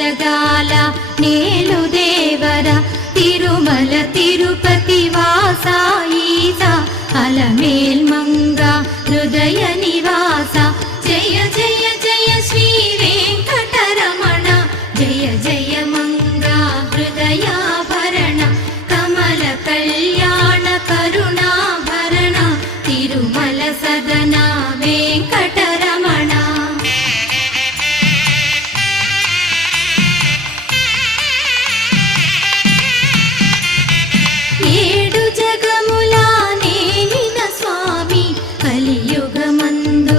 జగాల నేలు దేవర తిరుమల తిరుపతి వాసా ఈసా అలమేల్ మంగ హృదయ నివాస జయ జయ జయ శ్రీ వెంకటరమణ జయ జయ మంగ హృదయాభరణ కమల కళ్యాణ కరుణాభరణ తిరుమల సదన వెంకటరమణ. ఏడు జగములా నేలిన స్వామి కలియుగమందు